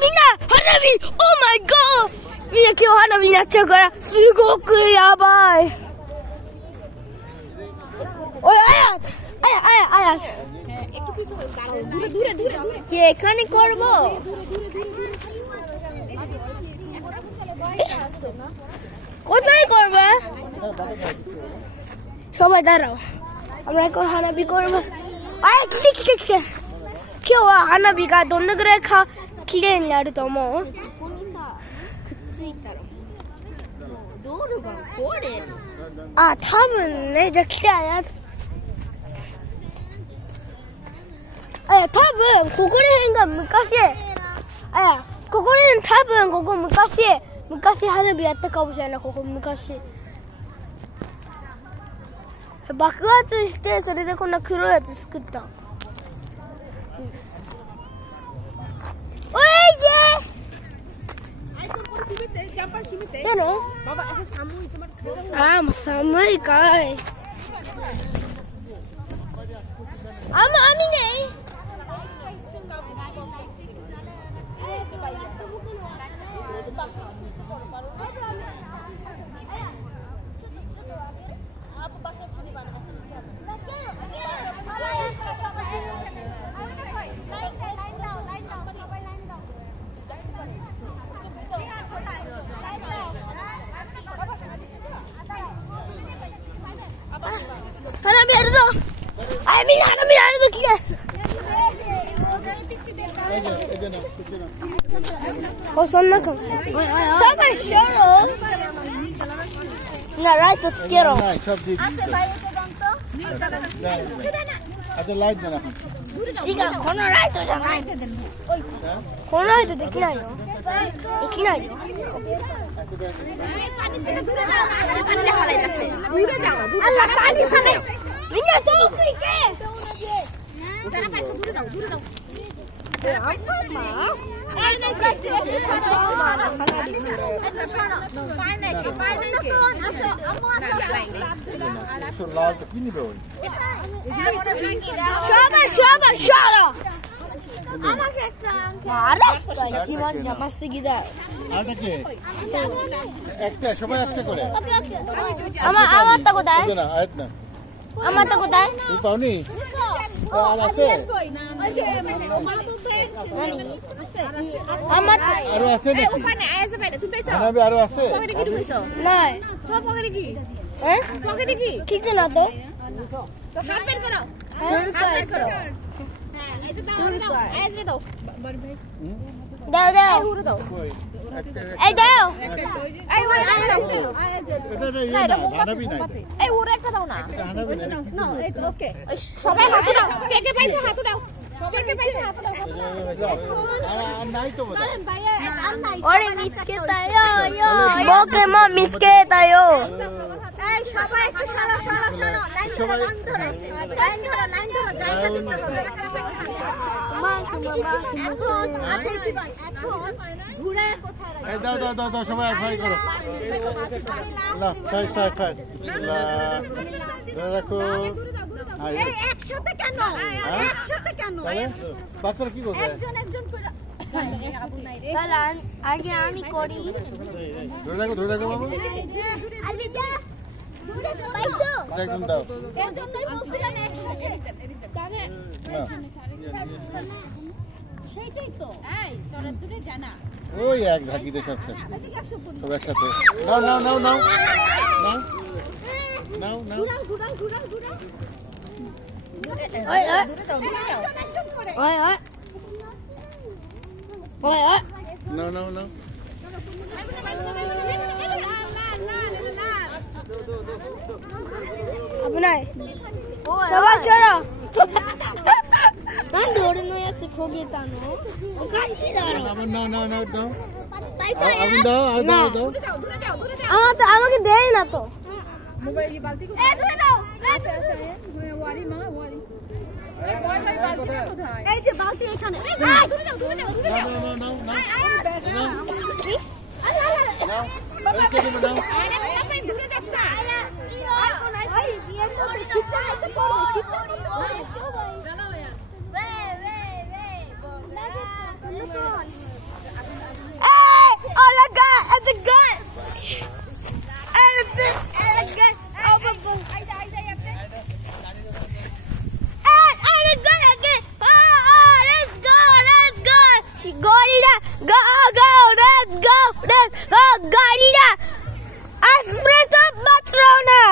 みんな花火 Oh my god みんな今日花火になっちゃうからすごくやばいおいayah একটু পিছনে দাঁড়াও দূরে কে এখানে করব কোথায় করবে সবাই দাঁড়াও আমরা এখন হানাবি করব আয়今日は花火がどんなぐらいか綺麗になると思う道路が壊れるあ、多分ね、じゃあ来たやつ多分ここら辺が昔ここら辺多分ここ昔花火やったかもしれないここ昔爆発してそれでこんな黒いやつ作ったおいでやろあ、もう寒いかいあんま網ね花火やるぞみんな花火やるぞ来てそんなかなライトつけろ違うこのライトじゃないこのライトできないよできないよみんな遠く行けcara pakai dulu dong আমাকে একটা ইমান জামাসে গিদা আটা কে একটা সবাই একটা করে আমারটা কোথায় না আয়াত না আমারটা কোথায় তুই পাওনি আর আছে আমার আরো আছে নাকি ওখানে আছে ভাই তুমি পেছো হানাবি আরো আছে পকেটে কি ঢুকাইছো নাই তোমার পকেটে কি হ্যাঁ পকেটে কি ঠিক না তো তো হাত বের করো হাত বের করো হ্যাঁ এই তো দাও আইজ দাও বড় ভাই দাও উড়ে দাও এই দাও এই উড়ে দাও এটা হানাবি নাই এই উড়ে একটা দাও না হানাবি নাই না এই তো ওকে সবাই হাত দাও কে পাইছে হাত দাও কে পাইছে হাত দাও আর নাই তো বড় ভাইয়া আর নাই ওরে মিসকেতা yo Pokemon মিসকেতা yo এই সবাই একটু সরো লাইন ধরো জায়গা দিতে হবে এখন আচ্ছা জীবন এখন ঘুরে কোথায় এই দাও সবাই ভাই করো না ফাই বিসমিল্লাহ ধরে রাখো এই একসাথে কেন বাচ্চারা কি করবে একজন করে তাহলে আগে আমি করি ধরে রাখো বাবু আলি যা দূরে পাইছো একদম দাও এর জন্যই বলছিলাম একসাথে সেইটাই তো এই তোরা দূরে জানা ওই এক ধাকিতে সব শেষ সব একসাথে নাও ঘুরাও দূরে যাও ওই নাও危ないসবাই চলোなんで俺のやつ焦げたのおかしいだろনাও পাইছো আগুন দাও আর দাও দূরে যাও আমাকে দেয় না তো মোবাইল বালতি কো দূরে যাও আছে ওয়ারি মা ওয়ারি এই বয় বালতি কোথায় এই যে বালতি এখানে দূরে যাও নাও বাবা দূরে যাস না ওই বিয়ের মধ্যে শিক্ষা করতে পারবে Galida! Espresso Patrona!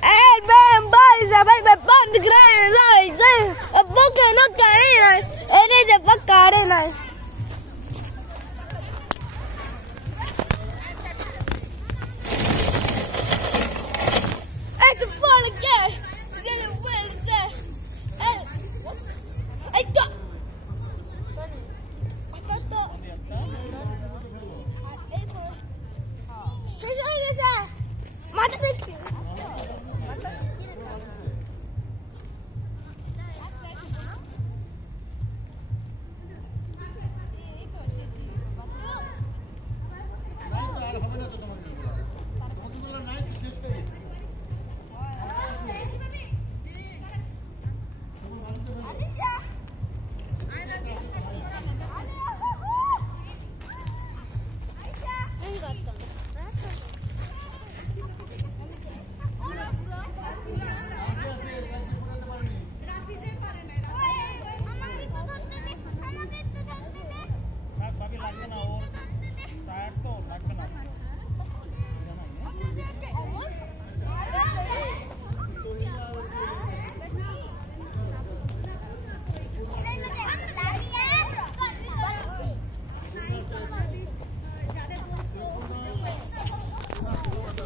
El ben balsa, vai per band grande, dai, a poche non carina, e ne de fa carina. E tu vuole che? Se vuole che? E tu!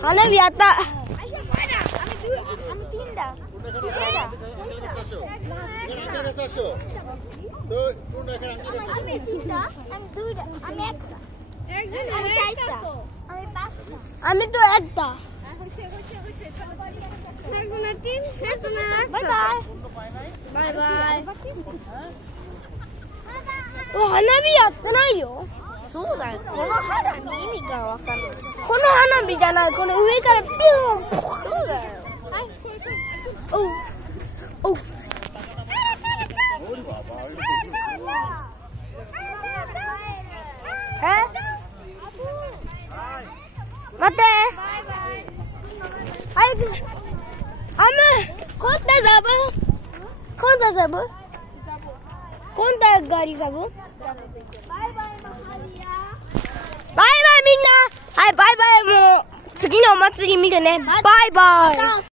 Hana भी आता আমি তো একটা বাই বাই বাই বাই ও hana भी आताないよそうだよ。この花見意味がわかんない。この花火じゃない。この上からピューン。そうだよ。はい。おう。おう。え？待って。早く。Konta sabu? Konta sabu? Konta gari sabu?バイバイみんな。はい、バイバイ。もう次のお祭り見るね。バイバイ。